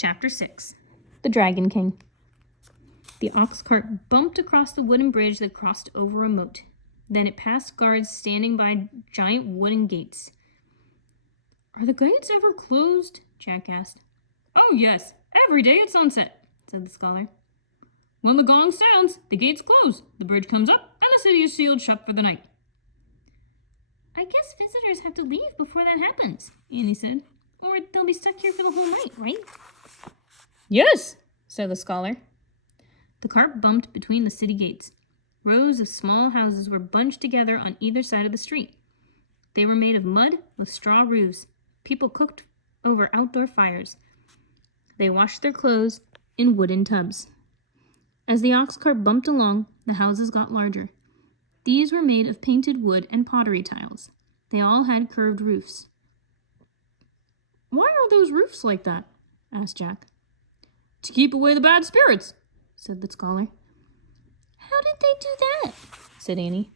Chapter 6. The Dragon King. The ox cart bumped across the wooden bridge that crossed over a moat. Then it passed guards standing by giant wooden gates. "Are the gates ever closed?" Jack asked. "Oh, yes, every day at sunset," said the scholar. "When the gong sounds, the gates close, the bridge comes up, and the city is sealed shut for the night." "I guess visitors have to leave before that happens," Annie said. "Or they'll be stuck here for the whole night, right?" "Yes," said the scholar. The cart bumped between the city gates. Rows of small houses were bunched together on either side of the street. They were made of mud with straw roofs. People cooked over outdoor fires. They washed their clothes in wooden tubs. As the ox cart bumped along, the houses got larger. These were made of painted wood and pottery tiles. They all had curved roofs. "Why are those roofs like that?" asked Jack. "To keep away the bad spirits," said the scholar. "How did they do that?" said Annie.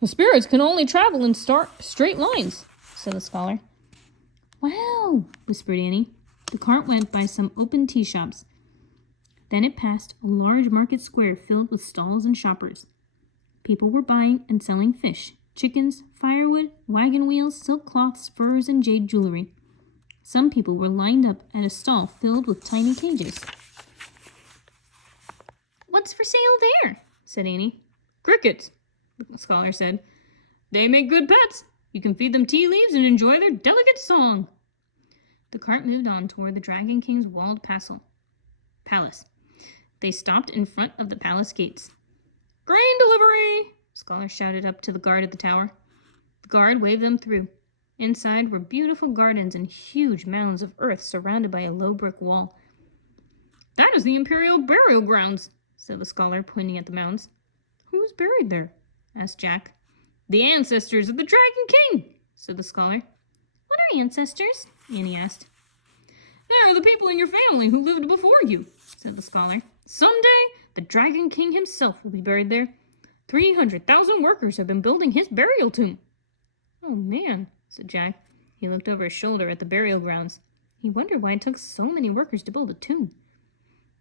"The spirits can only travel in straight lines," said the scholar. "Wow," whispered Annie. The cart went by some open tea shops. Then it passed a large market square filled with stalls and shoppers. People were buying and selling fish, chickens, firewood, wagon wheels, silk cloths, furs, and jade jewelry. Some people were lined up at a stall filled with tiny cages. "What's for sale there?" said Annie. "Crickets," the scholar said. "They make good pets. You can feed them tea leaves and enjoy their delicate song." The cart moved on toward the Dragon King's walled palace. They stopped in front of the palace gates. "Grain delivery!" the scholar shouted up to the guard at the tower. The guard waved them through. Inside were beautiful gardens and huge mounds of earth surrounded by a low brick wall. "That is the imperial burial grounds," said the scholar, pointing at the mounds. "Who's buried there?" asked Jack. "The ancestors of the Dragon King," said the scholar. "What are ancestors?" Annie asked. "They are the people in your family who lived before you," said the scholar. "Someday, the Dragon King himself will be buried there. 300,000 workers have been building his burial tomb." "Oh, man," said Jack. He looked over his shoulder at the burial grounds. He wondered why it took so many workers to build a tomb.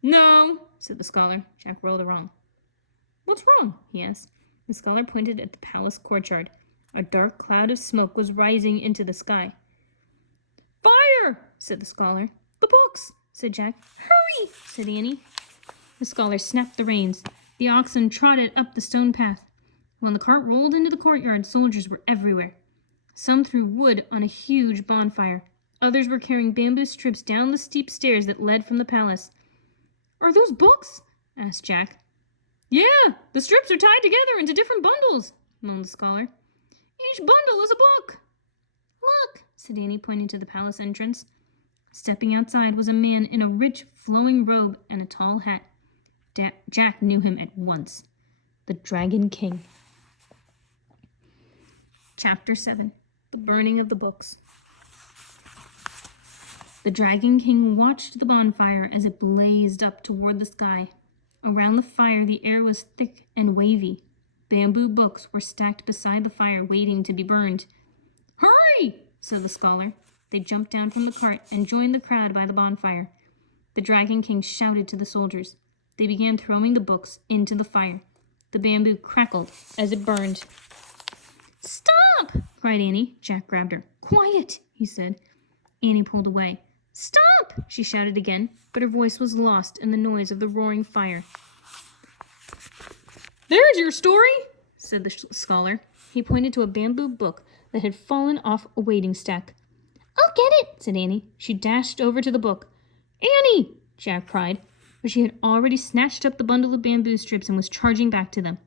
"No," said the scholar. Jack rolled wrong. "What's wrong?" he asked. The scholar pointed at the palace courtyard. A dark cloud of smoke was rising into the sky. "Fire!" said the scholar. "The books!" said Jack. "Hurry!" said Annie. The scholar snapped the reins. The oxen trotted up the stone path. When the cart rolled into the courtyard, soldiers were everywhere. Some threw wood on a huge bonfire. Others were carrying bamboo strips down the steep stairs that led from the palace. "Are those books?" asked Jack. "Yeah, the strips are tied together into different bundles," moaned the scholar. "Each bundle is a book." "Look," said Annie, pointing to the palace entrance. Stepping outside was a man in a rich, flowing robe and a tall hat. Jack knew him at once. The Dragon King. Chapter 7. The Burning of the Books. The Dragon King watched the bonfire as it blazed up toward the sky. Around the fire, the air was thick and wavy. Bamboo books were stacked beside the fire, waiting to be burned. "Hurry!" said the scholar. They jumped down from the cart and joined the crowd by the bonfire. The Dragon King shouted to the soldiers. They began throwing the books into the fire. The bamboo crackled as it burned. "Stop!" cried Annie. Jack grabbed her. "Quiet!" he said. Annie pulled away. "Stop!" she shouted again, but her voice was lost in the noise of the roaring fire. "There's your story," said the scholar. He pointed to a bamboo book that had fallen off a waiting stack. "I'll get it," said Annie. She dashed over to the book. "Annie!" Jack cried, but she had already snatched up the bundle of bamboo strips and was charging back to them.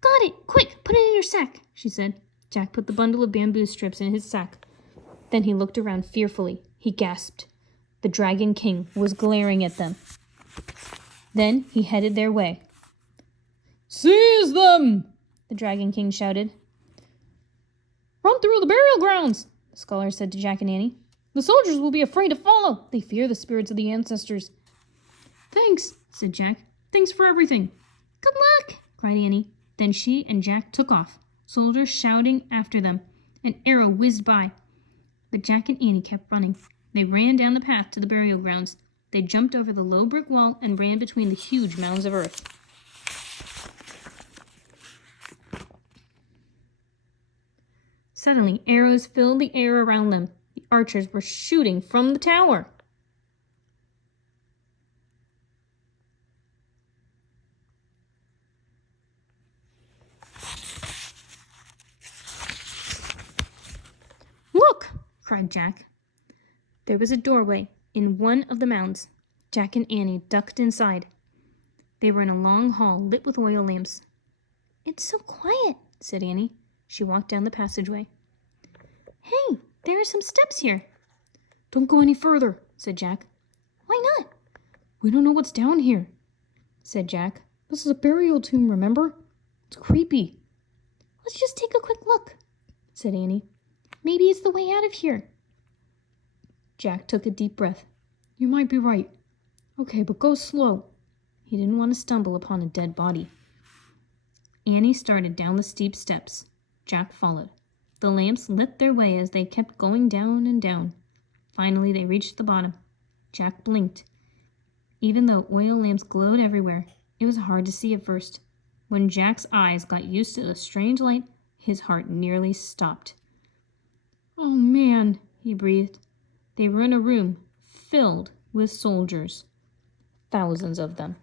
"Got it! Quick, put it in your sack," she said. Jack put the bundle of bamboo strips in his sack. Then he looked around fearfully. He gasped. The Dragon King was glaring at them. Then he headed their way. "Seize them!" the Dragon King shouted. "Run through the burial grounds," the scholar said to Jack and Annie. "The soldiers will be afraid to follow. They fear the spirits of the ancestors." "Thanks," said Jack. "Thanks for everything." "Good luck!" cried Annie. Then she and Jack took off, soldiers shouting after them. An arrow whizzed by, but Jack and Annie kept running. They ran down the path to the burial grounds. They jumped over the low brick wall and ran between the huge mounds of earth. Suddenly, arrows filled the air around them. The archers were shooting from the tower. "Look!" cried Jack. There was a doorway in one of the mounds. Jack and Annie ducked inside. They were in a long hall lit with oil lamps. "It's so quiet," said Annie. She walked down the passageway. "Hey, there are some steps here." "Don't go any further," said Jack. "Why not?" "We don't know what's down here," said Jack. "This is a burial tomb, remember? It's creepy." "Let's just take a quick look," said Annie. "Maybe it's the way out of here." Jack took a deep breath. "You might be right. Okay, but go slow." He didn't want to stumble upon a dead body. Annie started down the steep steps. Jack followed. The lamps lit their way as they kept going down and down. Finally, they reached the bottom. Jack blinked. Even though oil lamps glowed everywhere, it was hard to see at first. When Jack's eyes got used to the strange light, his heart nearly stopped. "Oh, man," he breathed. They were in a room filled with soldiers. Thousands of them.